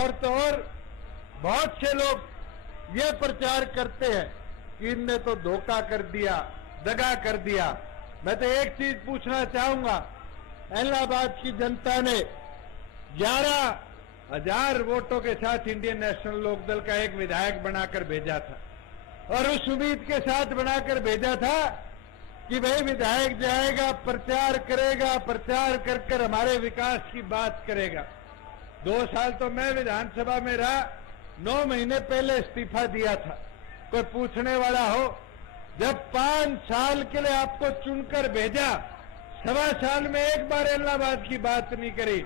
और तो और बहुत से लोग ये प्रचार करते हैं कि इनने तो धोखा कर दिया, दगा कर दिया। मैं तो एक चीज पूछना चाहूंगा, इलाहाबाद की जनता ने 11,000 वोटों के साथ इंडियन नेशनल लोकदल का एक विधायक बनाकर भेजा था और उस उम्मीद के साथ बनाकर भेजा था कि भाई विधायक जाएगा, प्रचार करेगा, प्रचार कर कर हमारे विकास की बात करेगा। 2 साल तो मैं विधानसभा में रहा, 9 महीने पहले इस्तीफा दिया था। कोई पूछने वाला हो, जब 5 साल के लिए आपको चुनकर भेजा, 1.25 साल में एक बार इलाहाबाद की बात नहीं करी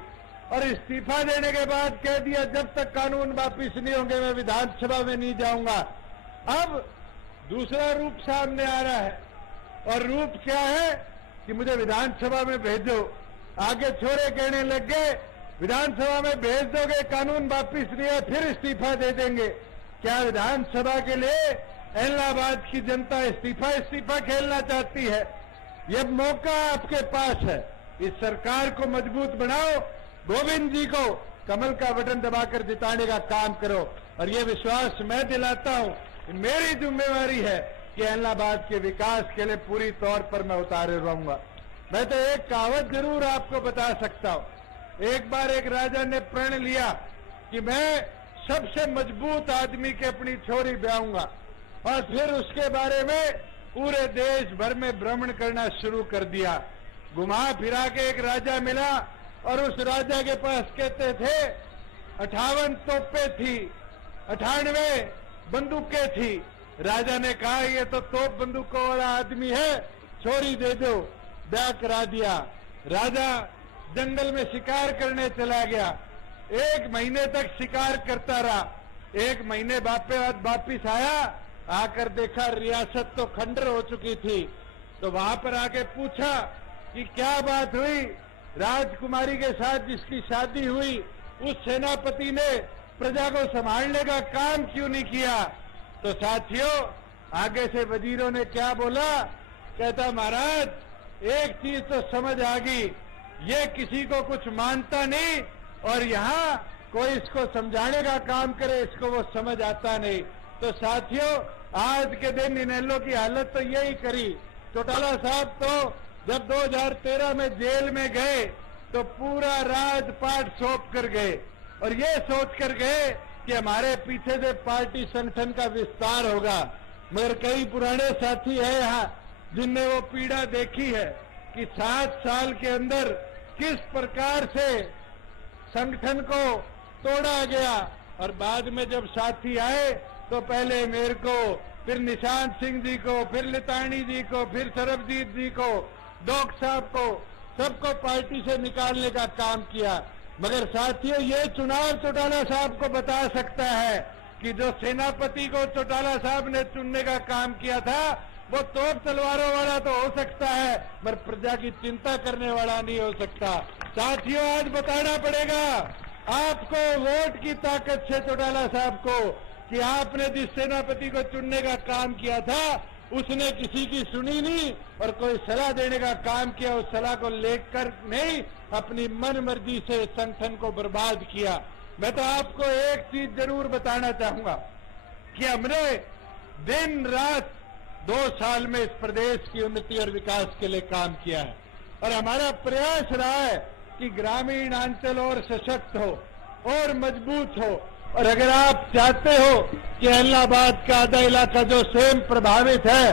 और इस्तीफा देने के बाद कह दिया जब तक कानून वापिस नहीं होंगे मैं विधानसभा में नहीं जाऊंगा। अब दूसरा रूप सामने आ रहा है और रूप क्या है कि मुझे विधानसभा में भेजो। आगे छोरे कहने लग गए विधानसभा में भेज दोगे, कानून वापिस नहीं है, फिर इस्तीफा दे देंगे। क्या विधानसभा के लिए इलाहाबाद की जनता इस्तीफा खेलना चाहती है? यह मौका आपके पास है, इस सरकार को मजबूत बनाओ, गोविंद जी को कमल का बटन दबाकर जिताने का काम करो। और ये विश्वास मैं दिलाता हूं, मेरी जिम्मेवारी है कि इलाहाबाद के विकास के लिए पूरी तौर पर मैं उतारे रहूंगा। मैं तो एक कहावत जरूर आपको बता सकता हूं। एक बार एक राजा ने प्रण लिया कि मैं सबसे मजबूत आदमी के अपनी छोरी ब्याहूंगा और फिर उसके बारे में पूरे देश भर में भ्रमण करना शुरू कर दिया। घुमा फिरा के एक राजा मिला और उस राजा के पास कहते थे 58 तोपें थी, 98 बंदूकें थी। राजा ने कहा ये तो तोप बंदूकों वाला आदमी है, छोरी दे दो। ब्याह करा दिया। राजा जंगल में शिकार करने चला गया। 1 महीने तक शिकार करता रहा। 1 महीने बाद वापिस आया, आकर देखा रियासत तो खंडर हो चुकी थी। तो वहां पर आके पूछा कि क्या बात हुई, राजकुमारी के साथ जिसकी शादी हुई उस सेनापति ने प्रजा को संभालने का काम क्यों नहीं किया? तो साथियों आगे से वजीरों ने क्या बोला, कहता महाराज एक चीज तो समझ आ गई, ये किसी को कुछ मानता नहीं और यहाँ कोई इसको समझाने का काम करे इसको वो समझ आता नहीं। तो साथियों आज के दिन इनेलो की हालत तो यही करी। चौटाला साहब तो जब 2013 में जेल में गए तो पूरा राजपाट सौंप कर गए और ये सोच कर गए कि हमारे पीछे से पार्टी संगठन का विस्तार होगा। मगर कई पुराने साथी हैं यहाँ जिनने वो पीड़ा देखी है कि 7 साल के अंदर किस प्रकार से संगठन को तोड़ा गया। और बाद में जब साथी आए तो पहले मेरे को, फिर निशांत सिंह जी को, फिर लितानी जी को, फिर सरबजीत जी को, डॉक साहब को, सबको पार्टी से निकालने का काम किया। मगर साथियों ये चुनाव चौटाला साहब को बता सकता है कि जो सेनापति को चौटाला साहब ने चुनने का काम किया था वो तोप तलवारों वाला तो हो सकता है पर प्रजा की चिंता करने वाला नहीं हो सकता। साथियों आज बताना पड़ेगा आपको वोट की ताकत से चौटाला साहब को कि आपने जिस सेनापति को चुनने का काम किया था उसने किसी की सुनी नहीं और कोई सलाह देने का काम किया, उस सलाह को लेकर नहीं अपनी मन मर्जी से संगठन को बर्बाद किया। मैं तो आपको एक चीज जरूर बताना चाहूंगा कि हमने दिन रात 2 साल में इस प्रदेश की उन्नति और विकास के लिए काम किया है और हमारा प्रयास रहा है कि ग्रामीण अंचल और सशक्त हो और मजबूत हो। और अगर आप चाहते हो कि इलाहाबाद का आधा इलाका जो स्वयं प्रभावित है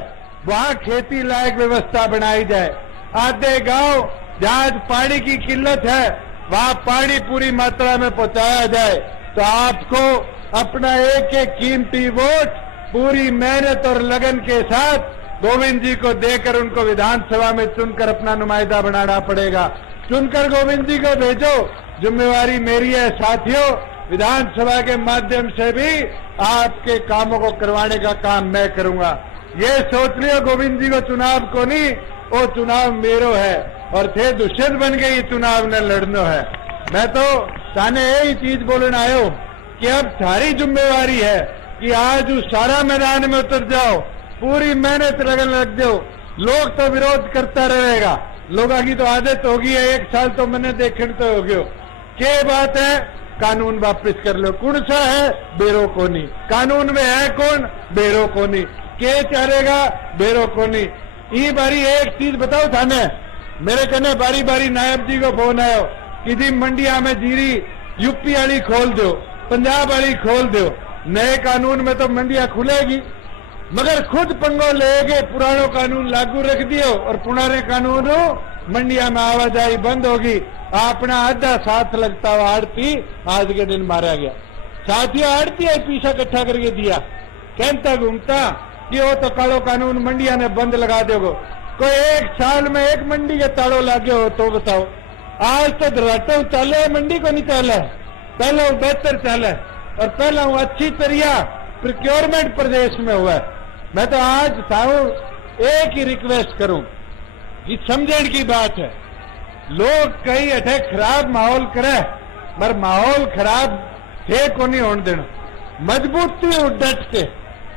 वहां खेती लायक व्यवस्था बनाई जाए, आधे गांव जहां पानी की किल्लत है वहां पानी पूरी मात्रा में पहुंचाया जाए, तो आपको अपना एक एक कीमती वोट पूरी मेहनत और लगन के साथ गोविंद जी को देकर उनको विधानसभा में चुनकर अपना नुमाइंदा बनाना पड़ेगा। चुनकर गोविंद जी को भेजो, जिम्मेवारी मेरी है। साथियों विधानसभा के माध्यम से भी आपके कामों को करवाने का काम मैं करूंगा। ये सोच लियो गोविंद जी को चुनाव को नहीं, वो चुनाव मेरो है और थे दुष्यंत बन के ये चुनाव न लड़नो है। मैं तो ताने यही चीज बोलने आयो कि अब थारी जिम्मेवारी है कि आज उस सारा मैदान में उतर जाओ, पूरी मेहनत लगन लग जाओ। लोग तो विरोध करता रहेगा, लोगों की तो आदत होगी है, 1 साल तो मैंने देखने तो हो गयो के बात है कानून वापस कर लो। कौन सा है? बेरो कोनी। कानून में है कौन? बेरो कोनी। के चलेगा? बेरो कोनी। ई बारी एक चीज बताओ थाने, मेरे कने बारी बारी नायब जी को फोन आयो कि जी मंडिया में जीरी यूपी वाली खोल दो, पंजाब वाली खोल दो। नए कानून में तो मंडिया खुलेगी, मगर खुद पंगो लेके पुरानो कानून लागू रख दियो और पुराने कानून मंडिया में आवाजाही बंद होगी। अपना आधा साथ लगता हुआ आड़ती आज के दिन मारा गया। साथियों आड़ती है पीछा इकट्ठा करके दिया, कहता घूमता कि वो तो कालो कानून मंडिया ने बंद लगा दोगे। कोई एक साल में एक मंडी के ताड़ो लागे हो तो बताओ। आज तो धराटो चले, मंडी को नहीं चले, पहले वो बेहतर चले और पहला वो अच्छी तरिया प्रोक्योरमेंट प्रदेश में हुआ है। मैं तो आज साहू एक ही रिक्वेस्ट करूं कि समझने की बात है, लोग कई अठे खराब माहौल करे, मगर माहौल खराब थे को नहीं होने देना। मजबूती डट के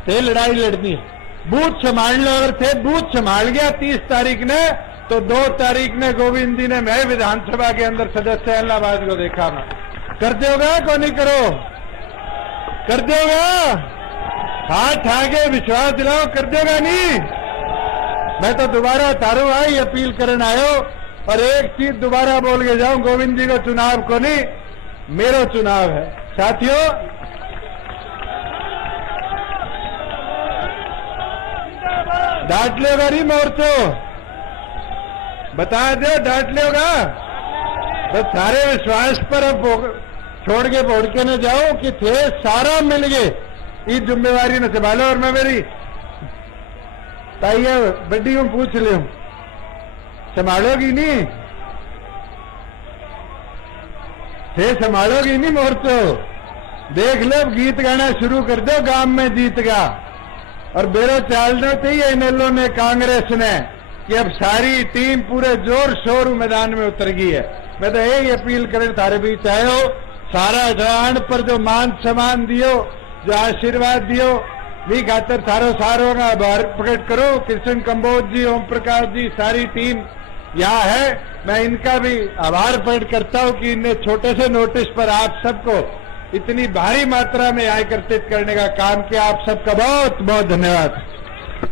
थे लड़ाई लड़नी है। बूथ संभाल लो, अगर थे बूथ संभाल गया 30 तारीख ने, तो 2 तारीख ने गोविंद जी ने मैं विधानसभा के अंदर सदस्य इलाहाबाद को देखा। मैं कर दोगा को नहीं करो? कर दोगा? हाथ आगे विश्वास दिलाओ, कर दोगा नहीं? मैं तो दोबारा तारू आई अपील करने आयो और एक चीज दोबारा बोल के जाऊं, गोविंद जी का चुनाव को नहीं, मेरा चुनाव है। साथियों डांट लेगा नहीं मोर्चो, बता दो डांट लेगा तो सारे विश्वास पर अब छोड़ के बोड़ के न जाओ कि थे सारा मिल गए इस जिम्मेवारी न संभालो। और मैं मेरी ताइया बड्डी में पूछ ले, संभालोगी नहीं? थे संभालोगी नहीं मोर्चो? देख लो गीत गाना शुरू कर दो, गांव में जीत गया। और बेरो चालना चाहिए इनेलो ने, कांग्रेस ने, कि अब सारी टीम पूरे जोर शोर मैदान में उतर गई है। मैं तो यही अपील करें थारे बीच आयो, सारा जवान पर जो मान सम्मान दियो, जो आशीर्वाद दियो, भी खातर सारो सारों का आभार प्रकट करो। कृष्ण कंबोज जी, ओम प्रकाश जी, सारी टीम यहाँ है, मैं इनका भी आभार प्रकट करता हूँ कि इन्हें छोटे से नोटिस पर आप सबको इतनी भारी मात्रा में आय एकत्रित करने का काम किया। आप सबका बहुत बहुत धन्यवाद।